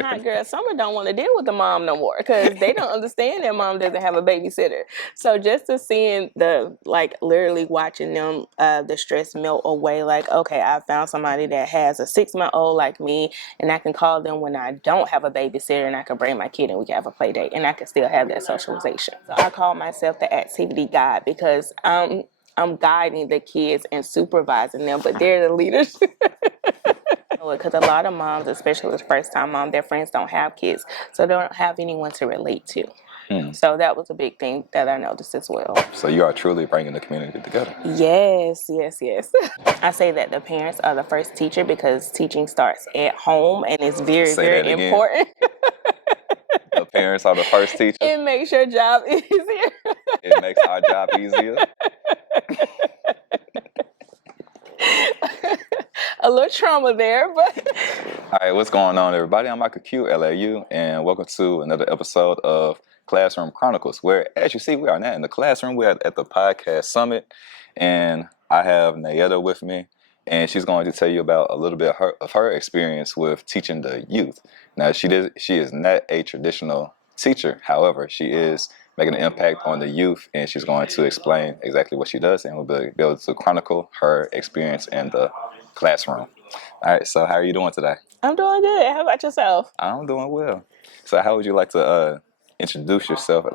a hot girl summer don't want to deal with the mom no more because they don't understand that mom doesn't have a babysitter. So just to seeing literally watching them, the stress melt away. Like, okay, I found somebody that has a 6-month-old like me, and I can call them when I don't have a babysitter, and I can bring my kid and we can have a play date, and I can still have that socialization. So I call myself the activity guide because I'm guiding the kids and supervising them, but they're the leaders. Because a lot of moms, especially the first-time mom, their friends don't have kids, so they don't have anyone to relate to. So that was a big thing that I noticed as well. So you are truly bringing the community together. Yes. I say that the parents are the first teacher because teaching starts at home and it's very, very important. The parents are the first teacher. It makes your job easier. It makes our job easier. A little trauma there, but... All right, what's going on, everybody? I'm Michael Q, LAU, and welcome to another episode of Classroom Chronicles, where, as you see, we are not in the classroom. We're at the podcast summit, and I have Nayetta with me, and she's going to tell you about a little bit of her experience with teaching the youth. Now, she is not a traditional teacher. However, she is making an impact on the youth, and she's going to explain exactly what she does, and we'll be able to chronicle her experience in the classroom. All right, so how are you doing today? I'm doing good. How about yourself? I'm doing well. So how would you like to introduce yourself?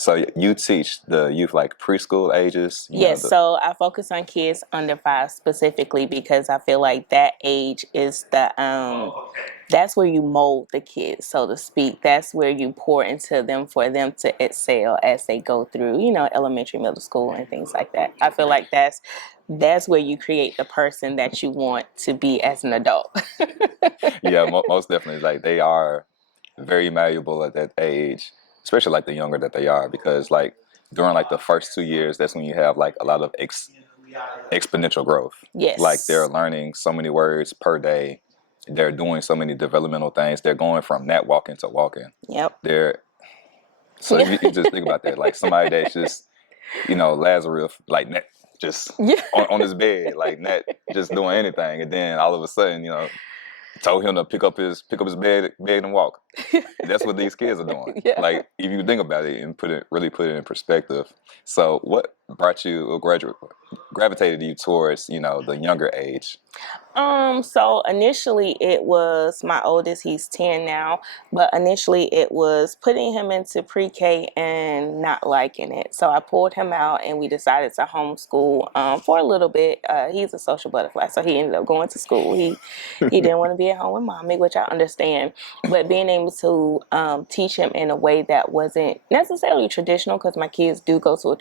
So you teach the youth like preschool ages? Yes, so I focus on kids under 5 specifically because I feel like that age is that's where you mold the kids, so to speak. That's where you pour into them for them to excel as they go through, elementary, middle school, and things like that. I feel like that's where you create the person that you want to be as an adult. Yeah, most definitely. Like, they are very malleable at that age, especially like the younger that they are, because like during like the first 2 years, that's when you have like a lot of exponential growth. Yes. Like, they're learning so many words per day. They're doing so many developmental things. They're going from not walking to walking. Yep. So you just think about that, like somebody that's just, Lazarus, like just on his bed, like not just doing anything, and then all of a sudden, told him to pick up his bed and walk. That's what these kids are doing. Yeah. Like, if you think about it and really put it in perspective. So what brought you or gravitated you towards, the younger age? So initially it was my oldest, he's 10 now, but initially it was putting him into pre-K and not liking it. So I pulled him out and we decided to homeschool for a little bit. He's a social butterfly, so he ended up going to school. He didn't want to be at home with mommy, which I understand, but being able to teach him in a way that wasn't necessarily traditional, because my kids do go to a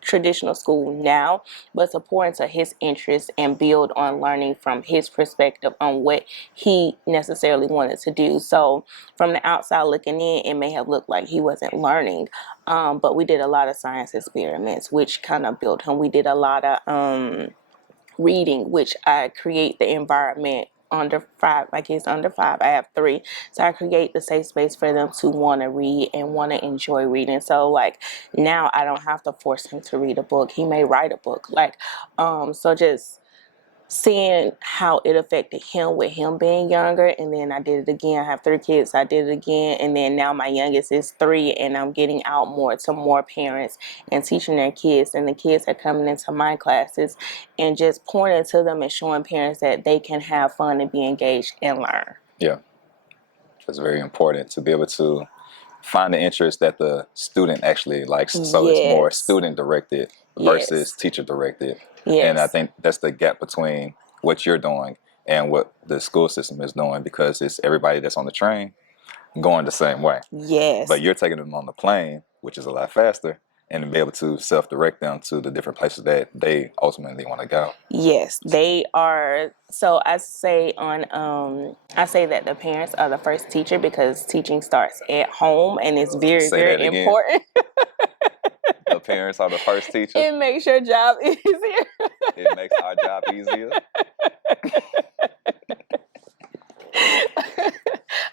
traditional school now, but to pour into his interests and build on learning from his perspective on what he necessarily wanted to do. So from the outside looking in, it may have looked like he wasn't learning, but we did a lot of science experiments, which kind of built him. We did a lot of reading, which I create the environment under 5. My kids under 5. I have 3, so I create the safe space for them to want to read and want to enjoy reading. So like now I don't have to force him to read a book. He may write a book. So just seeing how it affected him with him being younger, and then I did it again. I have 3 kids, so I did it again, and then now my youngest is 3, and I'm getting out more to more parents and teaching their kids, and the kids are coming into my classes and just pouring into them and showing parents that they can have fun and be engaged and learn. Yeah, it's very important to be able to find the interest that the student actually likes. So It's more student directed versus teacher directed. Yes. And I think that's the gap between what you're doing and what the school system is doing, because it's everybody that's on the train going the same way. Yes. But you're taking them on the plane, which is a lot faster, and to be able to self-direct them to the different places that they ultimately want to go. Yes, they are. So I say that the parents are the first teacher because teaching starts at home and it's very, very important. The parents are the first teacher. It makes your job easier. It makes our job easier.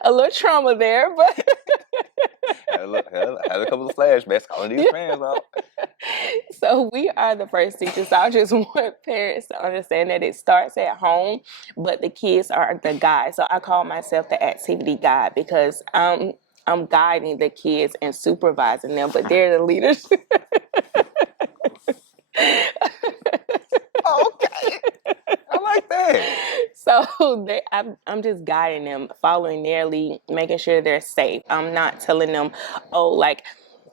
A little trauma there, but had a couple of flashbacks calling these parents out. So we are the first teachers. So I just want parents to understand that it starts at home, but the kids are the guide. So I call myself the activity guide because I'm guiding the kids and supervising them, but they're the leaders. Okay, I like that. So I'm just guiding them, following their lead, making sure they're safe. I'm not telling them, oh, like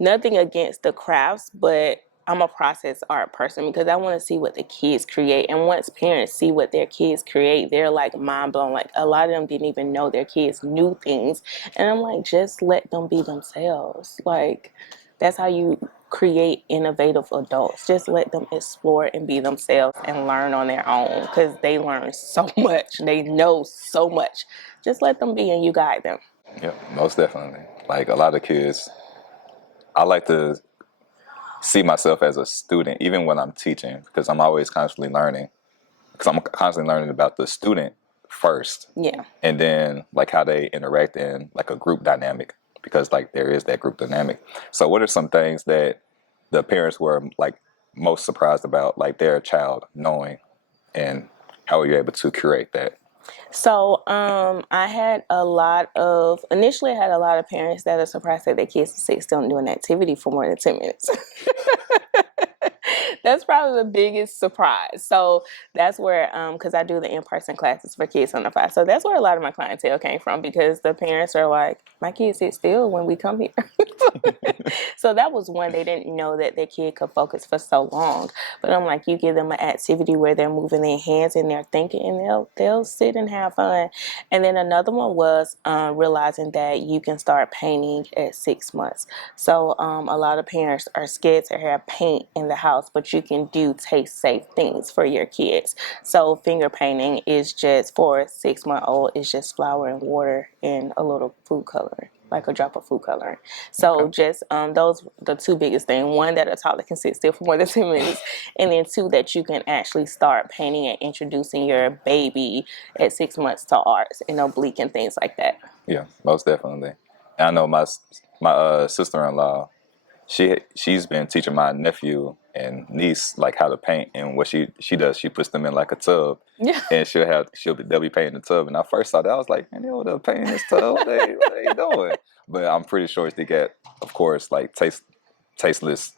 nothing against the crafts, but I'm a process art person because I want to see what the kids create. And once parents see what their kids create, they're like mind blown. Like a lot of them didn't even know their kids knew things. And I'm like, just let them be themselves. Like that's how you create innovative adults. Just let them explore and be themselves and learn on their own because they learn so much. They know so much. Just let them be and you guide them. Yeah, most definitely. Like a lot of kids, I like to see myself as a student, even when I'm teaching, because I'm always constantly learning. Because I'm constantly learning about the student first, Yeah. and then like how they interact in like a group dynamic, because like there is that group dynamic. So, what are some things that the parents were like most surprised about, like their child knowing, and how were you able to curate that? So I had a lot of initially I had a lot of parents that are surprised that their kids are sick still doing activity for more than 10 minutes. That's probably the biggest surprise. So that's where, because I do the in-person classes for kids under 5. So that's where a lot of my clientele came from because the parents are like, my kids sit still when we come here. So that was one, they didn't know that their kid could focus for so long. But I'm like, you give them an activity where they're moving their hands and they're thinking, and they'll sit and have fun. And then another one was realizing that you can start painting at 6 months. So a lot of parents are scared to have paint in the house, but you can do taste safe things for your kids. So finger painting is just for a 6-month-old. It's just flour and water and a little food coloring, like a drop of food coloring. So Okay. just those the two biggest things. One, that a toddler can sit still for more than 10 minutes, and then two, that you can actually start painting and introducing your baby at 6 months to arts and oblique and things like that. Yeah, most definitely. And I know my sister-in-law. She's been teaching my nephew and niece like how to paint, and what she does, she puts them in like a tub, Yeah. and they'll be painting the tub. And I first saw that, I was like, man, they over there painting this tub, what they doing? But I'm pretty sure they get, of course, like tasteless,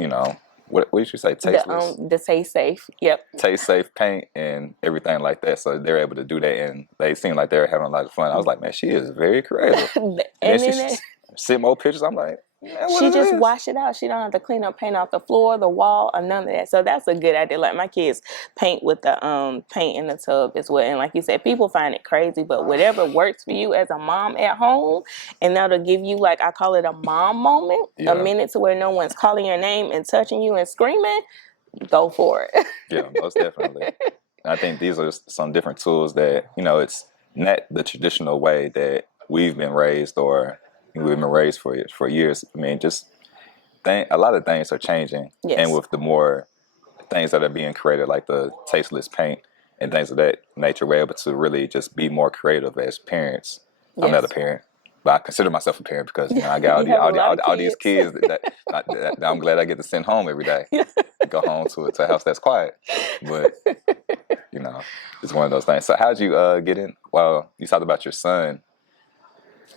what did you say, tasteless, The taste safe. Yep. taste safe paint and everything like that. So they're able to do that, and they seem like they're having a lot of fun. I was like, man, she is very creative. And And then then sent more pictures. I'm like, man, what she is just this? wash it out. She don't have to clean up paint off the floor, the wall, or none of that. So that's a good idea. Like my kids paint with the paint in the tub as well. And like you said, people find it crazy, but whatever works for you as a mom at home, and that'll give you, like, I call it a mom moment, a Yeah. minute to where no one's calling your name and touching you and screaming. Go for it. Yeah, most definitely. And I think these are some different tools that, it's not the traditional way that we've been raised, or we've been raised for years. I mean, just a lot of things are changing. And Yes. with the more things that are being created, like the tasteless paint and things of that nature, we're able to really just be more creative as parents. I'm not a Yes. parent, but I consider myself a parent because, I got You have a lot of all these kids. kids that I'm glad I get to send home every day. Go home to a house that's quiet. But you know, it's one of those things. So how'd you get in? Well, you talked about your son.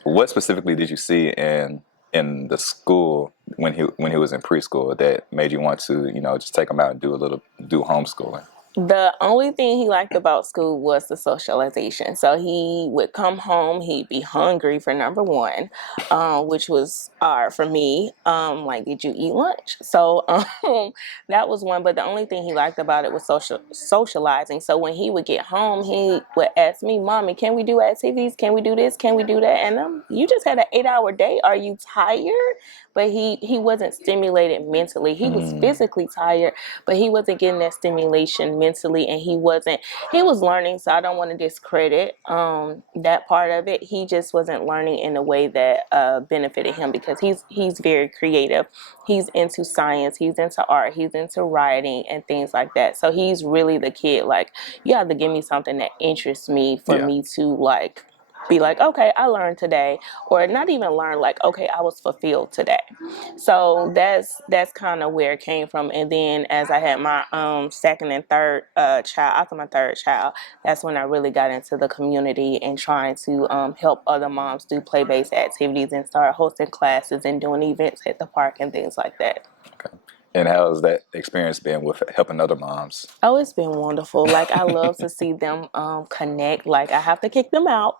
What specifically did you see in the school when he was in preschool that made you want to, just take him out and do homeschooling? The only thing he liked about school was the socialization. So he would come home, he'd be hungry for number one, which was hard for me. Like, did you eat lunch? So that was one. But the only thing he liked about it was socializing. So when he would get home, he would ask me, "Mommy, can we do activities? Can we do this? Can we do that?" And you just had an 8-hour day. Are you tired? But he wasn't stimulated mentally. He was Mm, physically tired, but he wasn't getting that stimulation mentally, and he was learning. So I don't want to discredit that part of it. He just wasn't learning in a way that benefited him because he's very creative. He's into science, he's into art, he's into writing and things like that. So he's really the kid, like, you have to give me something that interests me for yeah. me to like be like, okay, I learned today, or not even learn, like, okay, I was fulfilled today. So that's kind of where it came from. And then as I had my second and third child, after my third child, that's when I really got into the community and trying to help other moms do play-based activities and start hosting classes and doing events at the park and things like that. Okay. And how's that experience been with helping other moms? Oh, it's been wonderful. Like, I love to see them connect. Like, I have to kick them out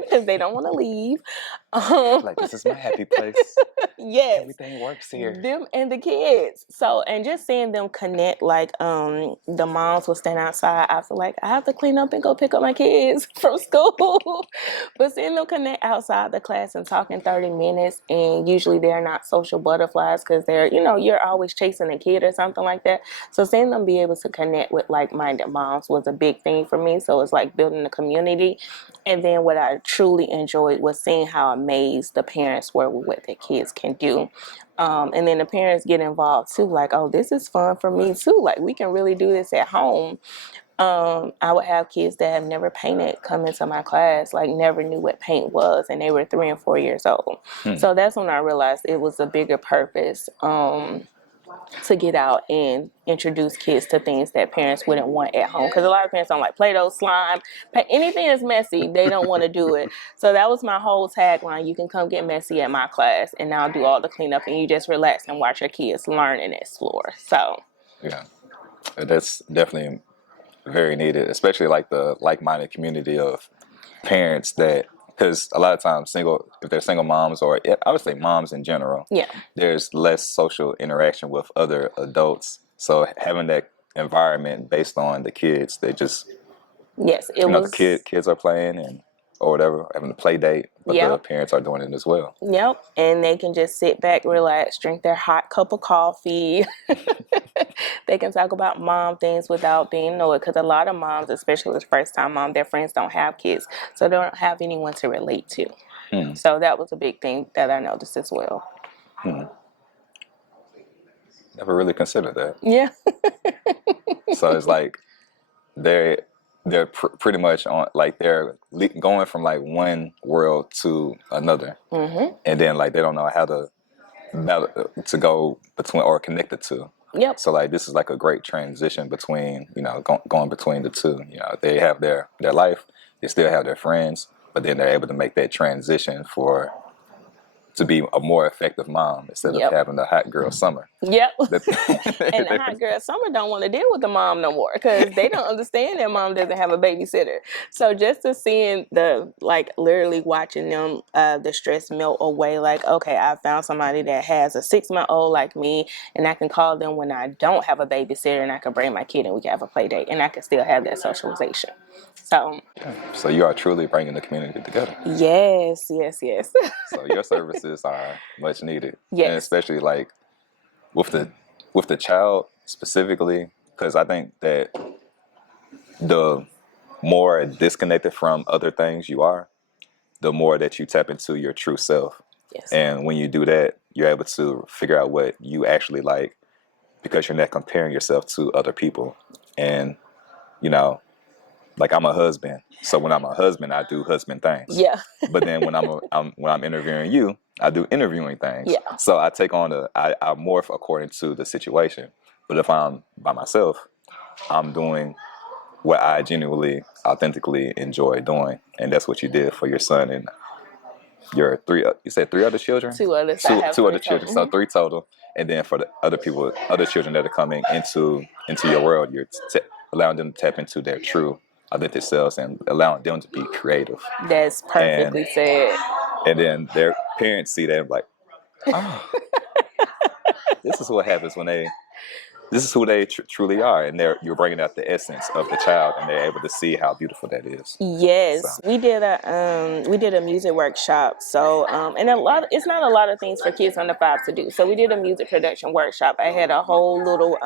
because they don't want to leave. Like, this is my happy place. Yes, Everything works here. them and the kids. So, and just seeing them connect, like the moms will stand outside after, like, I have to clean up and go pick up my kids from school. But seeing them connect outside the class and talking 30 minutes, and usually they're not social butterflies because they're, you're always chasing a kid or something like that. So seeing them be able to connect with like-minded moms was a big thing for me. So it's like building a community. And then what I truly enjoyed was seeing how amazed the parents were with what their kids can do. And then the parents get involved too, like, oh, this is fun for me too. Like, we can really do this at home. I would have kids that have never painted come into my class, like never knew what paint was, and they were 3 and 4 years old. So that's when I realized it was a bigger purpose. To get out and introduce kids to things that parents wouldn't want at home. Because a lot of parents don't like Play-Doh, slime, anything that's messy, they don't want to do it. So that was my whole tagline. You can come get messy at my class and I'll do all the cleanup, and you just relax and watch your kids learn and explore. So Yeah, that's definitely very needed, especially like the like-minded community of parents that, because a lot of times if they're single moms, or I would say moms in general, yeah. there's less social interaction with other adults. So having that environment based on the kids, they just, Yes, it the was. kids are playing and or whatever, having a play date, but the Yep. parents are doing it as well. Yep. And they can just sit back, relax, drink their hot cup of coffee. They can talk about mom things without being annoyed, because a lot of moms, especially the first time mom, their friends don't have kids, so they don't have anyone to relate to. So that was a big thing that I noticed as well. Never really considered that. Yeah. So it's like they're pretty much on, like they're going from like one world to another, and then like they don't know how to go between or connect the two. Yep. So like this is like a great transition between going between the two. They have their life, they still have their friends, but then they're able to make that transition to be a more effective mom instead of Yep. having the hot girl summer. Yep. That- And the hot girl summer don't want to deal with the mom no more, because they don't understand that mom doesn't have a babysitter. So just to seeing literally watching them, the stress melt away. Like, okay, I found somebody that has a 6-month-old like me, and I can call them when I don't have a babysitter, and I can bring my kid and we can have a play date, and I can still have that socialization. So you are truly bringing the community together. Yes, yes, yes. So your services are much needed, Yes. and especially like with the child specifically, because I think that the more disconnected from other things you are, the more that you tap into your true self. Yes. And when you do that, you're able to figure out what you actually like, because you're not comparing yourself to other people. And like I'm a husband, so when I'm a husband, I do husband things. Yeah. But then when I'm interviewing you, I do interviewing things. Yeah. So I take on I morph according to the situation. But if I'm by myself, I'm doing what I genuinely, authentically enjoy doing, and that's what you did for your son and your three. You said 3 other children. 2 others. Two other children. So 3 total. And then for the other children that are coming into your world, you're allowing them to tap into their true authentic selves and allowing them to be creative. That's perfectly said. And then their parents see that and like, oh, this is what happens when this is who they truly are, and you're bringing out the essence of the child, and they're able to see how beautiful that is. Yes, So. we did a music workshop. So and it's not a lot of things for kids under 5 to do. So we did a music production workshop. I had a whole little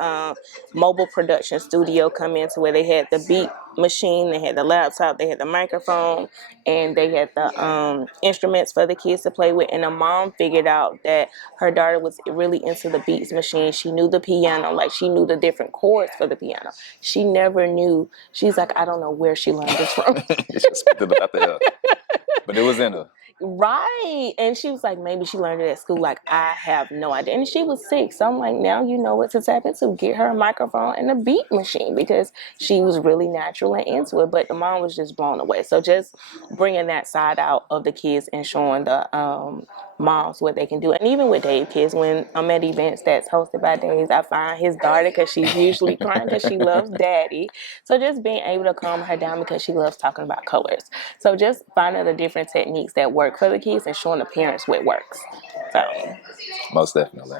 mobile production studio come in, to where they had the beat machine, they had the laptop, they had the microphone, and they had the instruments for the kids to play with. And the mom figured out that her daughter was really into the beats machine. She knew the piano, like she knew the different chords for the piano. She never knew. She's like, I don't know where she learned this from. She spit it out there. But it was in her. Right. And she was like, maybe she learned it at school. Like, I have no idea. And she was 6. So I'm like, now you know what to tap into. Get her a microphone and a beat machine because she was really natural and into it. But the mom was just blown away. So just bringing that side out of the kids and showing the moms what they can do. And even with Dave kids, when I'm at events that's hosted by Dave, I find his daughter because she's usually crying because she loves daddy. So just being able to calm her down because she loves talking about colors. So just finding the different techniques that work for the kids and showing the parents what works. So Most definitely.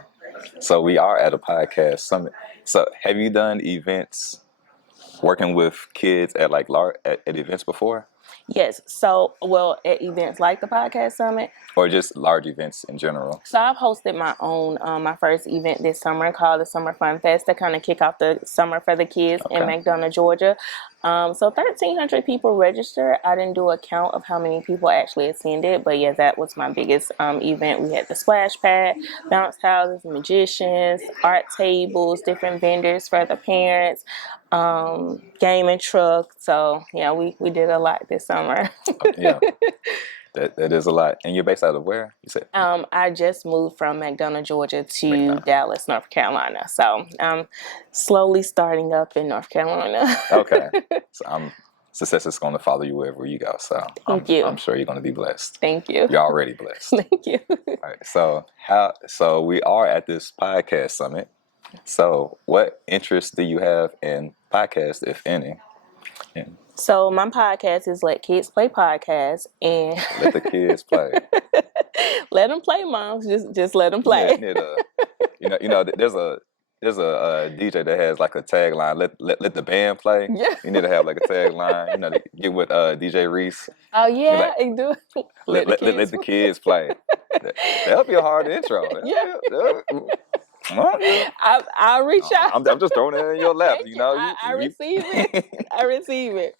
So we are at a podcast summit. So have you done events working with kids at like at events before, yes. So well, at events like the podcast summit, or just large events in general? so I've hosted my own, my first event this summer called the Summer Fun Fest to kind of kick off the summer for the kids in Okay. McDonough, Georgia. So 1,300 people registered. I didn't do a count of how many people actually attended, but yeah, that was my biggest event. We had the splash pad, bounce houses, magicians, art tables, different vendors for the parents, gaming truck. So yeah, we did a lot this summer. Yeah, that is a lot. And you're based out of where? You said I just moved from McDonough, Georgia to McDonough. Dallas, North Carolina. So I'm slowly starting up in North Carolina. Okay. So success is going to follow you wherever you go. So Thank you. I'm sure you're going to be blessed. Thank you. You're already blessed. Thank you. All right. So we are at this podcast summit. So what interest do you have in podcasts, if any? And So my podcast is Let Kids Play Podcast, and let the kids play. let them play, moms. Just let them You play. need there's a DJ that has like a tagline. Let the band play. Yeah. You need to have like a tagline. To get with DJ Reese. Oh yeah, like, I do. Let the kids play. That'll be a hard intro. Yeah. Well, I'll reach out. I'm just throwing it in your lap. Thank you. I receive it. I receive it.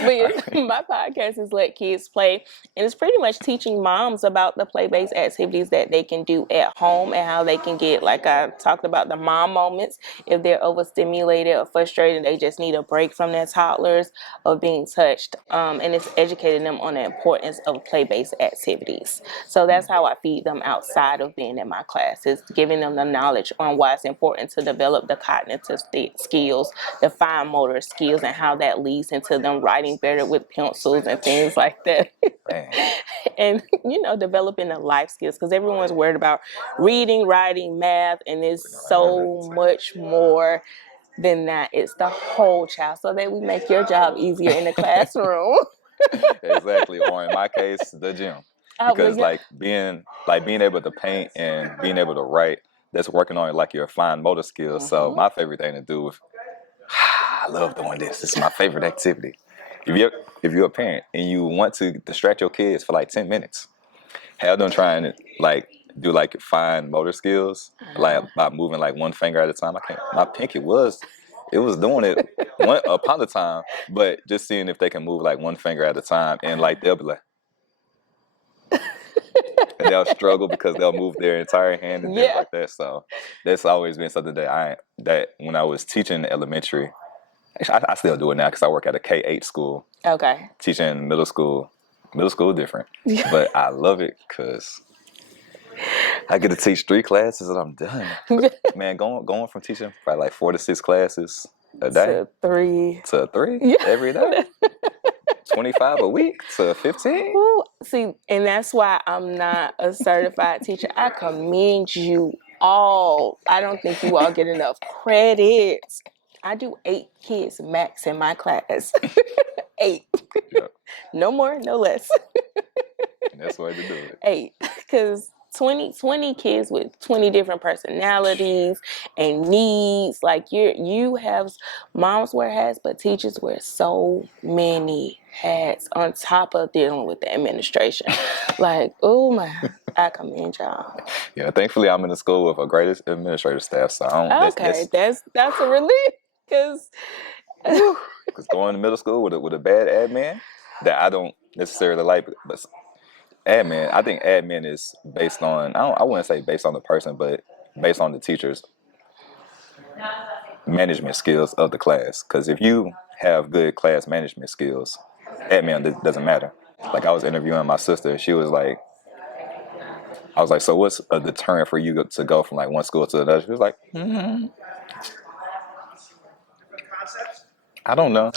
But yes, my podcast is Let Kids Play, and it's pretty much teaching moms about the play-based activities that they can do at home and how they can get, like I talked about, the mom moments. If they're overstimulated or frustrated, they just need a break from their toddlers of being touched. And it's educating them on the importance of play-based activities. So that's how I feed them outside of being in my classes, giving them the knowledge on why it's important to develop the cognitive skills, the fine motor skills, and how that leads into them writing better with pencils and things like that. And developing the life skills, because everyone's worried about reading, writing, math, and there's so much more than that. It's the whole child, so that we make your job easier in the classroom. Exactly. Or in my case, the gym. Because being able to paint and being able to write, that's working on like your fine motor skills. So my favorite thing to do is I love doing this. This is my favorite activity. If you're a parent and you want to distract your kids for like 10 minutes, have them trying to like do like fine motor skills, like by moving like one finger at a time. My pinky was doing it upon a time, but just seeing if they can move like one finger at a time, and like they'll be like, and they'll struggle because they'll move their entire hand and things like that. So that's always been something that when I was teaching elementary, actually, I still do it now because I work at a K-8 school. Okay. Teaching middle school. Middle school different, but I love it because I get to teach 3 classes and I'm done. Man, going from teaching probably like 4 to 6 classes a day to 3 every day. 25 a week to 15. Ooh, see, and that's why I'm not a certified teacher. I commend you all. I don't think you all get enough credit. I do 8 kids max in my class. 8. Yep. No more, no less. That's the way to do it. 8. Because 20 kids with 20 different personalities and needs. Like you have moms wear hats, but teachers wear so many hats on top of dealing with the administration. Like, oh my, I commend y'all. Yeah, thankfully I'm in a school with a great administrative staff, so That's a relief because going to middle school with a bad admin that I don't necessarily like, but admin, I think admin is based on, I wouldn't say based on the person, but based on the teacher's management skills of the class. Because if you have good class management skills, admin doesn't matter. Like I was interviewing my sister, she was like, I was like, so what's a deterrent for you to go from like one school to another? She was like, I don't know.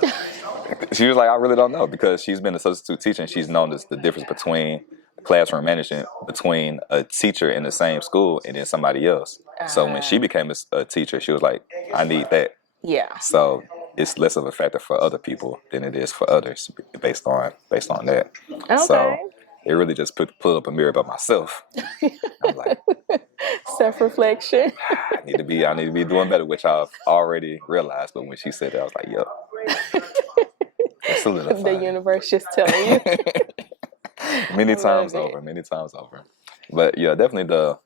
She was like, I really don't know, because she's been a substitute teacher and she's known the difference between classroom management between a teacher in the same school and then somebody else. So when she became a teacher, she was like, I need that. Yeah. So it's less of a factor for other people than it is for others based on that. Okay. So it really just put up a mirror about myself. I'm like, Self-reflection. I need to be doing better, which I've already realized. But when she said that, I was like, yep, it's solidified. The universe just telling you. many I love times it. over, many times over. But yeah, definitely the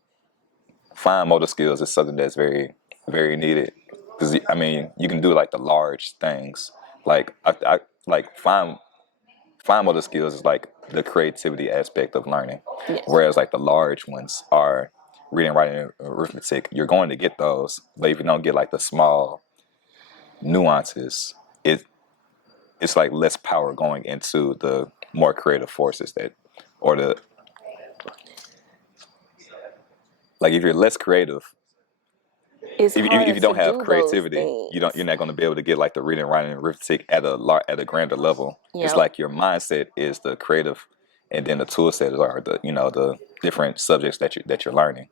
fine motor skills is something that's very, very needed. Because I mean, you can do like the large things, like I like fine motor skills is like the creativity aspect of learning, Yes. whereas like the large ones are reading, writing, and arithmetic. You're going to get those, but if you don't get like the small nuances, it's like less power going into the more creative forces that, or the, like if you're less creative, It's harder if you to don't have do those creativity, things. you're not going to be able to get like the reading, writing, and arithmetic at a grander level. It's Yep. like your mindset is the creative, and then the tool set are the different subjects that you're learning.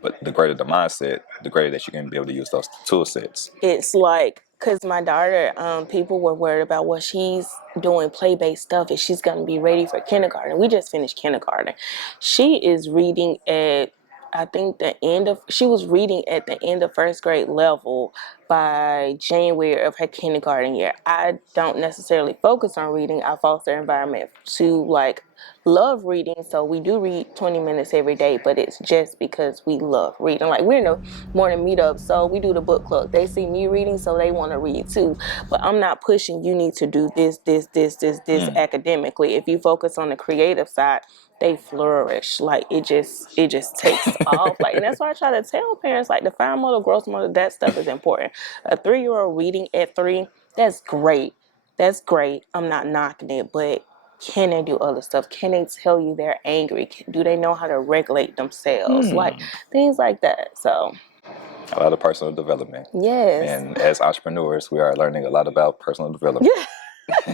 But the greater the mindset, the greater that you can be able to use those tool sets. It's like, because my daughter, people were worried about what she's doing play-based stuff, if she's going to be ready for kindergarten. We just finished kindergarten. She is reading at, I think she was reading at the end of first grade level by January of her kindergarten year. I don't necessarily focus on reading. I foster environment to like love reading, so we do read 20 minutes every day, but it's just because we love reading. Like, we're in the morning meetup, so we do the book club. They see me reading, so they want to read too, but I'm not pushing you need to do this academically. If you focus on the creative side, they flourish. Like, it just takes off. Like, and that's why I try to tell parents, like, the fine motor, gross motor, that stuff is important. A 3-year-old reading at 3, that's great. That's great. I'm not knocking it, but can they do other stuff? Can they tell you they're angry? Do they know how to regulate themselves? Like, things like that. So A lot of personal development. yes. And as entrepreneurs, we are learning a lot about personal development. Yeah.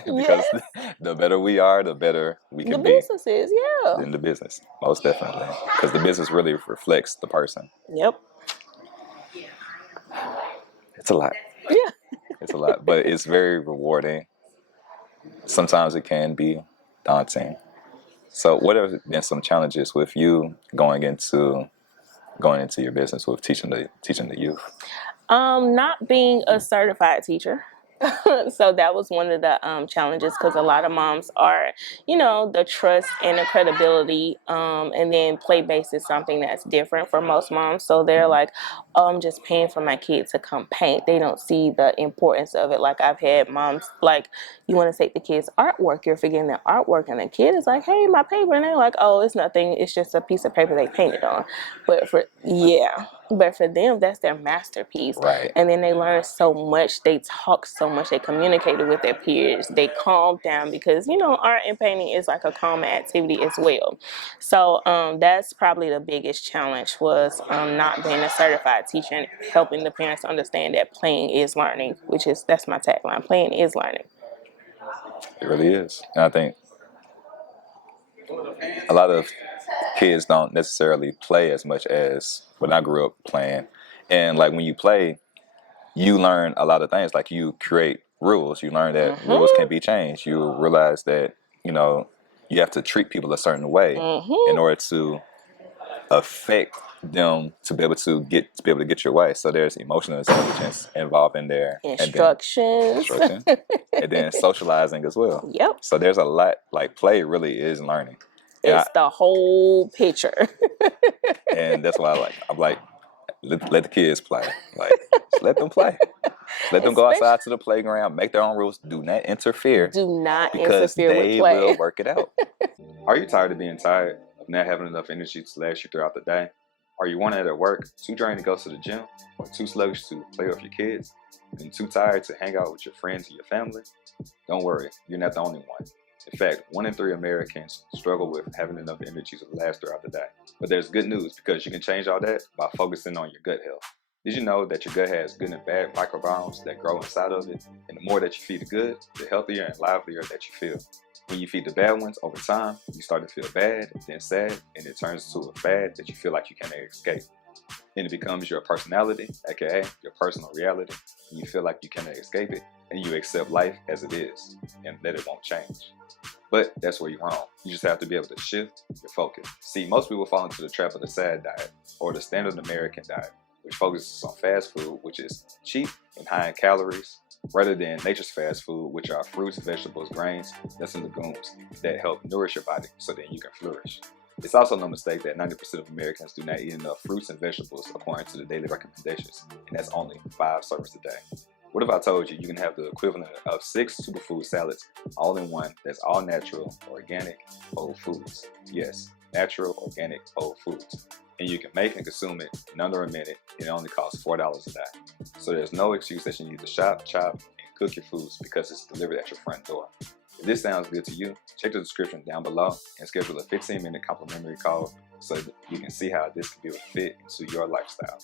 Because Yes. the better we are, the better we The can be businesses, yeah. in the business. Most definitely. Because the business really reflects the person. Yep. It's a lot. Yeah. It's a lot. But it's very rewarding. Sometimes it can be daunting. So what have been some challenges with you going into your business with teaching the youth? Not being a certified teacher. So that was one of the challenges, because a lot of moms are, the trust and the credibility, and then play based is something that's different for most moms. So they're like, oh, I'm just paying for my kid to come paint. They don't see the importance of it. Like, I've had moms like, you want to take the kids' artwork, you're forgetting the artwork, and the kid is like, hey, my paper, and they're like, oh, it's nothing, it's just a piece of paper they painted on. But for them, that's their masterpiece. Right. And then they learn so much, they talk so much, they communicated with their peers, they calm down, because art and painting is like a calming activity as well. So that's probably the biggest challenge, was not being a certified teacher and helping the parents understand that playing is learning, that's my tagline: playing is learning. It really is. And I think a lot of kids don't necessarily play as much as when I grew up playing. And like when you play, you learn a lot of things. Like you create rules. You learn that rules can be changed. You realize that, you have to treat people a certain way in order to affect them to be able to get your way. So there's emotional intelligence involved in there. Instructions. And then socializing as well. Yep. So there's a lot, like play really is learning. It's the whole picture. And that's why I'm like, let the kids play. Like, just let them play. Let them go outside to the playground, make their own rules. Do not interfere. Do not because interfere with they play. will work it out. Are you tired of being tired, of not having enough energy to last you throughout the day? Are you one at work, too drained to go to the gym, or too sluggish to play with your kids, and too tired to hang out with your friends and your family? Don't worry, you're not the only one. In fact, 1 in 3 Americans struggle with having enough energy to last throughout the day. But there's good news because you can change all that by focusing on your gut health. Did you know that your gut has good and bad microbiomes that grow inside of it? And the more that you feed the good, the healthier and livelier that you feel. When you feed the bad ones over time, you start to feel bad, then sad, and it turns to a fad that you feel like you can't escape. And it becomes your personality, aka your personal reality, and you feel like you cannot escape it, and you accept life as it is, and that it won't change. But that's where you're wrong. You just have to be able to shift your focus. See, most people fall into the trap of the SAD diet, or the standard American diet, which focuses on fast food, which is cheap and high in calories, rather than nature's fast food, which are fruits, vegetables, grains, nuts, and legumes that help nourish your body so that you can flourish. It's also no mistake that 90% of Americans do not eat enough fruits and vegetables according to the daily recommendations, and that's only 5 servings a day. What if I told you you can have the equivalent of 6 superfood salads all in one that's all natural, organic, whole foods? Yes, natural, organic, whole foods. And you can make and consume it in under a minute, and it only costs $4 a day. So there's no excuse that you need to shop, chop, and cook your foods because it's delivered at your front door. If this sounds good to you, check the description down below and schedule a 15-minute complimentary call so that you can see how this can be a fit into your lifestyle.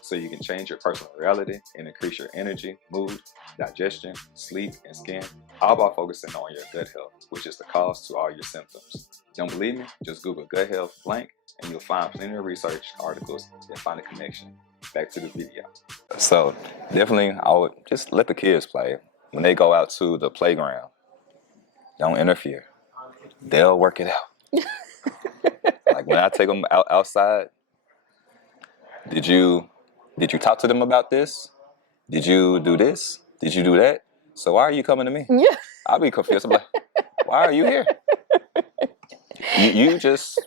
So you can change your personal reality and increase your energy, mood, digestion, sleep, and skin, all by focusing on your gut health, which is the cause to all your symptoms. Don't believe me? Just Google gut health blank and you'll find plenty of research articles that find a connection. Back to the video. So definitely I would just let the kids play. When they go out to the playground, don't interfere. They'll work it out. Like when I take them outside, did you talk to them about this? Did you do this? Did you do that? So why are you coming to me? Yeah. I'll be confused. I'm like, why are you here? You just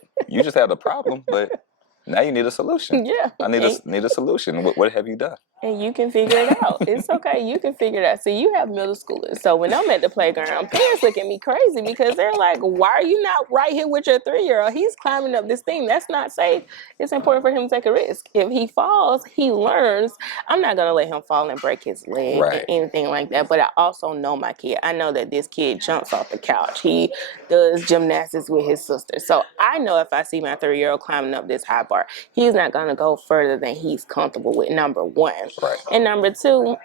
had a problem, but now you need a solution. Yeah. I need a solution. What have you done? And you can figure it out. It's okay. You can figure it out. See, you have middle schoolers. So when I'm at the playground, parents look at me crazy because they're like, why are you not right here with your 3-year-old? He's climbing up this thing. That's not safe. It's important for him to take a risk. If he falls, he learns. I'm not going to let him fall and break his leg and Right. anything like that. But I also know my kid. I know that this kid jumps off the couch. He does gymnastics with his sister. So I know if I see my 3-year-old climbing up this high bar, he's not going to go further than he's comfortable with, number one. Right. And number two,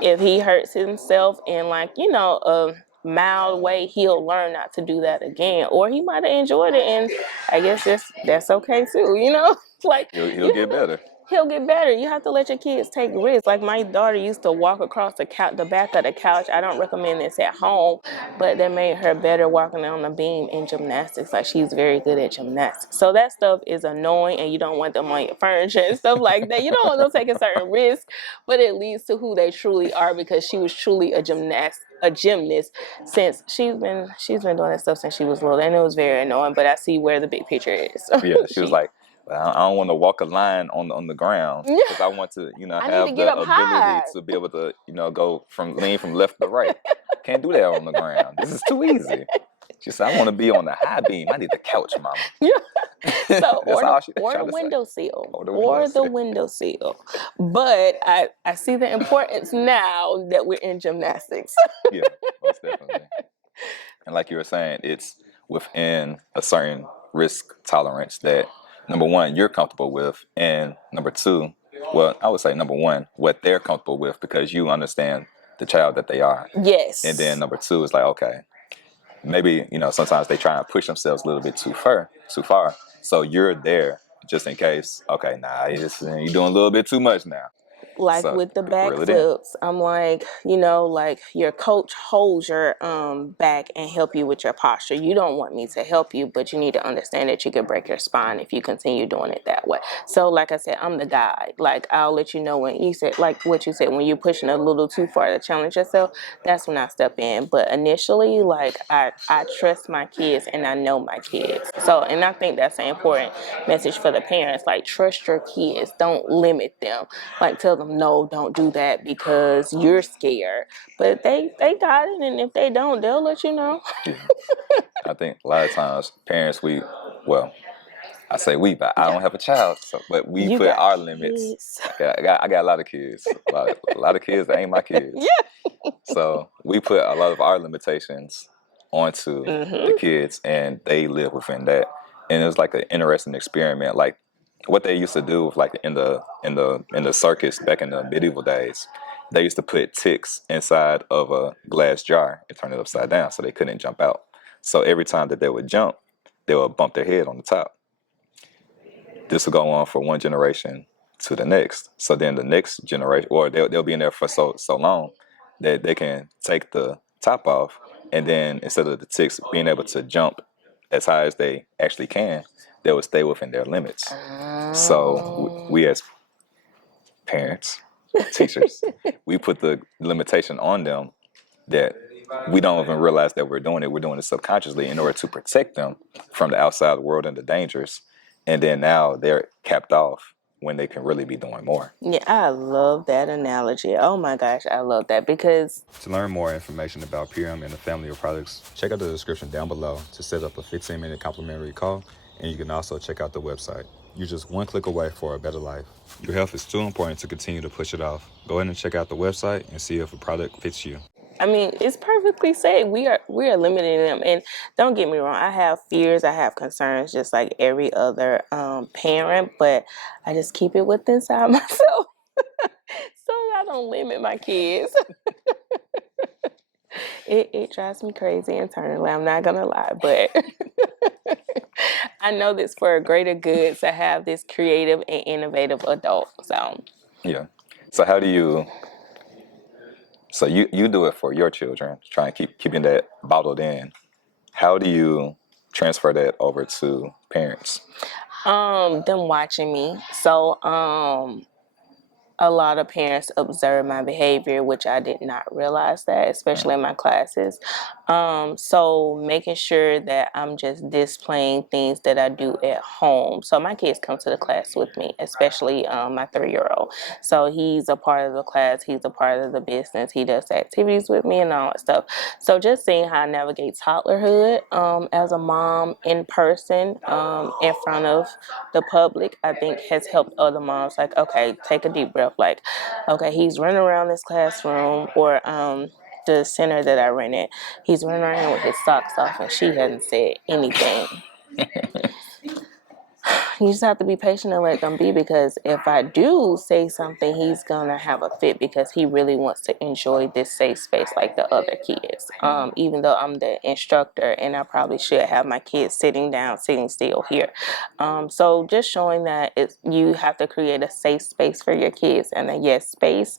if he hurts himself in a mild way, he'll learn not to do that again. Or he might have enjoyed it, and I guess that's okay too. Like He'll get better. He'll get better. You have to let your kids take risks. Like my daughter used to walk across the back of the couch. I don't recommend this at home, but that made her better walking on the beam in gymnastics. Like she's very good at gymnastics. So that stuff is annoying, and you don't want them on your furniture and stuff like that. You don't want them taking certain risks, but it leads to who they truly are because she was truly a gymnast since she's been doing that stuff since she was little, and it was very annoying. But I see where the big picture is. Yeah, she was like, I don't want to walk a line on the ground because I want to, I need have to get the up ability high. to be able to, lean from left to right. Can't do that on the ground. This is too easy. She said, I want to be on the high beam. I need the couch, mama. Yeah. So That's all she or trying the to say. windowsill. Or The windowsill. But I see the importance now that we're in gymnastics. Yeah, most definitely. And like you were saying, it's within a certain risk tolerance that number one, you're comfortable with, and number two, well, I would say number one, what they're comfortable with because you understand the child that they are. Yes. And then number two is like, okay, maybe, sometimes they try and push themselves a little bit too far. So you're there just in case, okay, nah, you're doing a little bit too much now. Like So with the reel it in. backflips, I'm like, like your coach holds your back and help you with your posture. You don't want me to help you, but you need to understand that you could break your spine if you continue doing it that way. So like I said, I'm the guide. Like I'll let you know when you said, like what you said, when you're pushing a little too far to challenge yourself, that's when I step in. But initially, like I trust my kids and I know my kids. So, and I think that's an important message for the parents. Like trust your kids, don't limit them. Like tell them, no, don't do that because you're scared. But they got it, and if they don't, they'll let you know. Yeah. I think a lot of times parents, I say we, but I don't have a child, but we You put got our limits. kids. I got a lot of kids, a lot of kids that ain't my kids. Yeah. So we put a lot of our limitations onto the Mm-hmm. kids, and they live within that. And it was like an interesting experiment, like what they used to do, like in the circus back in the medieval days. They used to put ticks inside of a glass jar and turn it upside down so they couldn't jump out. So every time that they would jump, they would bump their head on the top. This will go on for one generation to the next. So then the next generation, or they'll be in there for so long that they can take the top off, and then instead of the ticks being able to jump as high as they actually can, they will stay within their limits. So we as parents, teachers, we put the limitation on them that we don't even realize that we're doing it. We're doing it subconsciously in order to protect them from the outside world and the dangers. And then now they're capped off when they can really be doing more. Yeah, I love that analogy. Oh my gosh, I love that because To learn more information about PRM and the family of products, check out the description down below to set up a 15-minute complimentary call. And you can also check out the website. You're just one click away for a better life. Your health is too important to continue to push it off. Go ahead and check out the website and see if a product fits you. I mean, it's perfectly safe. We are limiting them, and don't get me wrong. I have fears, I have concerns, just like every other parent. But I just keep it within inside myself, so I don't limit my kids. It drives me crazy internally. I'm not gonna lie, but I know this for a greater good to have this creative and innovative adult. So Yeah. So how do you? So you do it for your children, try and keeping that bottled in. How do you transfer that over to parents? them watching me. So a lot of parents observe my behavior, which I did not realize that, especially in my classes. So making sure that I'm just displaying things that I do at home. So my kids come to the class with me, especially my 3-year-old. So he's a part of the class. He's a part of the business. He does activities with me and all that stuff. So just seeing how I navigate toddlerhood as a mom in person, in front of the public, I think has helped other moms. Like, okay, take a deep breath. Like, okay, he's running around this classroom or the center that I rented. He's running around with his socks off, and she hasn't said anything. You just have to be patient and let them be, because if I do say something, he's gonna have a fit because he really wants to enjoy this safe space like the other kids. Even though I'm the instructor and I probably should have my kids sitting down, sitting still here. So just showing that you have to create a safe space for your kids and a yes space.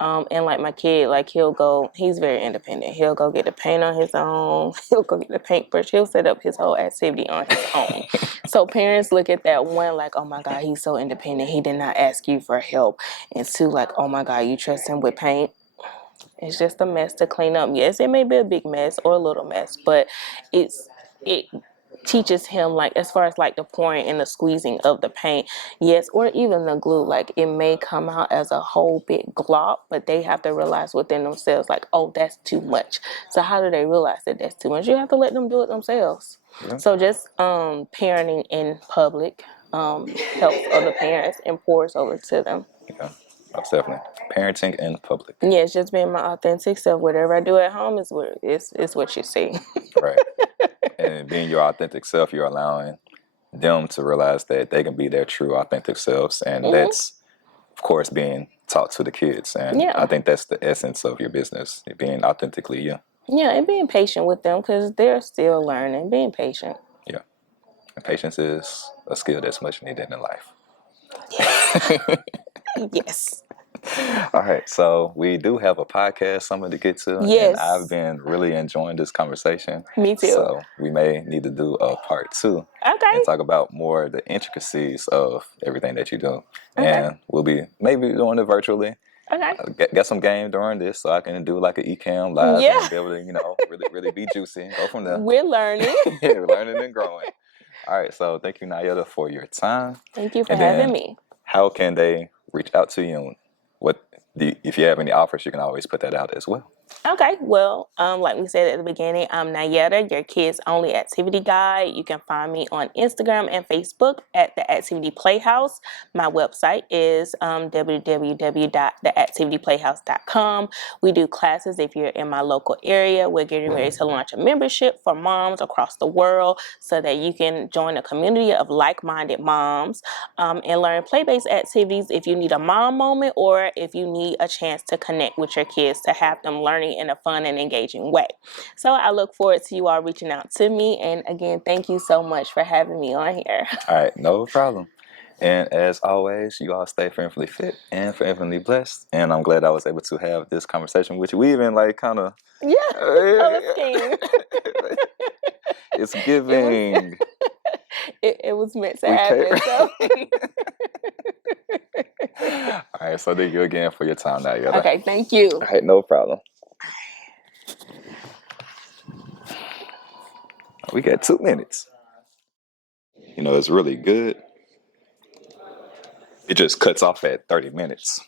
And like my kid, like he's very independent. He'll go get the paint on his own. He'll go get the paintbrush. He'll set up his whole activity on his own. So parents look at that, one, like, oh my God, he's so independent. He did not ask you for help. And two, like, oh my God, you trust him with paint? It's just a mess to clean up. Yes, it may be a big mess or a little mess, but it teaches him, like, as far as like the pouring and the squeezing of the paint, yes, or even the glue, like it may come out as a whole big glop, but they have to realize within themselves, like, oh, that's too much. So how do they realize that that's too much? You have to let them do it themselves. Yeah. So just parenting in public helps other parents and pours over to them. Yeah, most definitely. Parenting in public. Yeah, it's just being my authentic self. Whatever I do at home is what you see. Right. And being your authentic self, you're allowing them to realize that they can be their true authentic selves. And that's, of course, being taught to the kids. And I think that's the essence of your business, being authentically you. Yeah, and being patient with them because they're still learning. Being patient. Yeah. And patience is a skill that's much needed in life. Yes. Yes. All right, so we do have a podcast, something to get to, yes. And I've been really enjoying this conversation. Me too. So we may need to do a part 2, okay, and talk about more of the intricacies of everything that you do. Okay. And we'll be maybe doing it virtually. Okay. Get some game during this, so I can do like an eCam live Yeah. and be able to, really be juicy and go from there. We're learning. Yeah, we're learning and growing. All right, so thank you, Nayetta, for your time. Thank you for having me. How can they reach out to you? And what if you have any offers, you can always put that out as well. Okay, well, like we said at the beginning, I'm Nayetta, your kids only activity guide. You can find me on Instagram and Facebook at the Activity Playhouse. My website is www.theactivityplayhouse.com. We do classes if you're in my local area. We're getting ready to launch a membership for moms across the world so that you can join a community of like-minded moms and learn play-based activities if you need a mom moment or if you need a chance to connect with your kids to have them learning in a fun and engaging way. So I look forward to you all reaching out to me. And again, thank you so much for having me on here. All right, no problem. And as always, you all stay fearfully fit and fearfully blessed. And I'm glad I was able to have this conversation with you. We even like kind of Yeah, the color scheme. It's giving. It was meant to We happen. So. All right, so thank you again for your time now. Okay, thank you. All right, no problem. We got 2 minutes. You know, it's really good. It just cuts off at 30 minutes.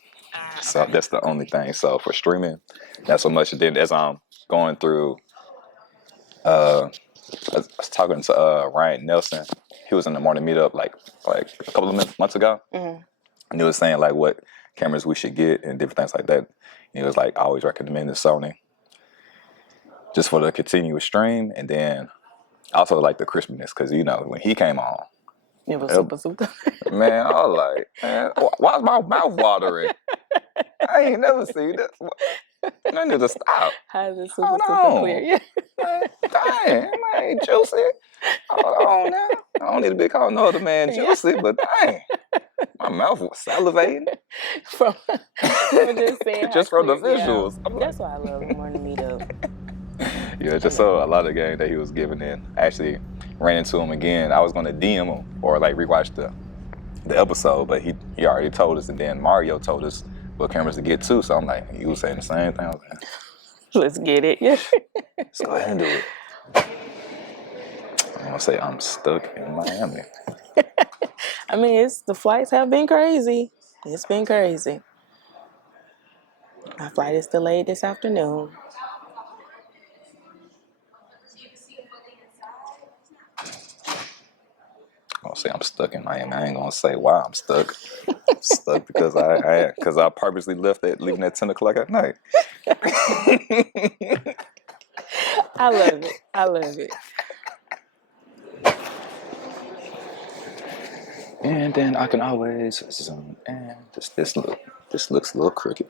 So that's the only thing. So for streaming, not so much. Then as I'm going through, I was talking to Ryan Nelson. He was in the morning meetup like a couple of months ago. Mm-hmm. And he was saying like what cameras we should get and different things like that. And he was like, I always recommended Sony just for the continuous stream. And then also like the crispness, because you know when he came on, it was super. Man, I was like, man, why's my mouth watering? I ain't never seen this. I need to stop. How is it super clear? Yeah. Man, dang, man, juicy. Hold on now. I don't need to be calling no other man juicy, but dang, my mouth was salivating. from just saying just from the clear, visuals. Yeah. That's why I love the morning meetup. Yeah, just so a lot of the game that he was giving in. I actually ran into him again. I was going to DM him or like rewatch the episode, but he already told us, and then Mario told us what cameras to get too. So I'm like, he was saying the same thing. I was like, let's get it. Yeah. Let's go ahead and do it. I'm gonna say I'm stuck in Miami. I mean, the flights have been crazy. It's been crazy. My flight is delayed this afternoon. I'm gonna say I'm stuck in Miami. I ain't gonna say why I'm stuck. I'm stuck because I purposely leaving at 10 o'clock at night. I love it. I love it. And then I can always zoom in. This looks a little crooked.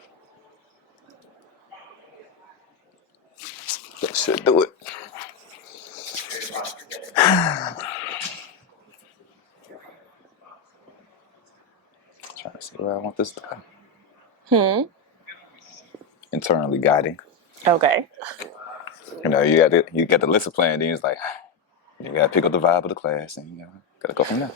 That should do it. Trying to see where I want this to go. Internally guiding. Okay. You know, you got the lesson plan, then it's like you gotta pick up the vibe of the class and you gotta go from there.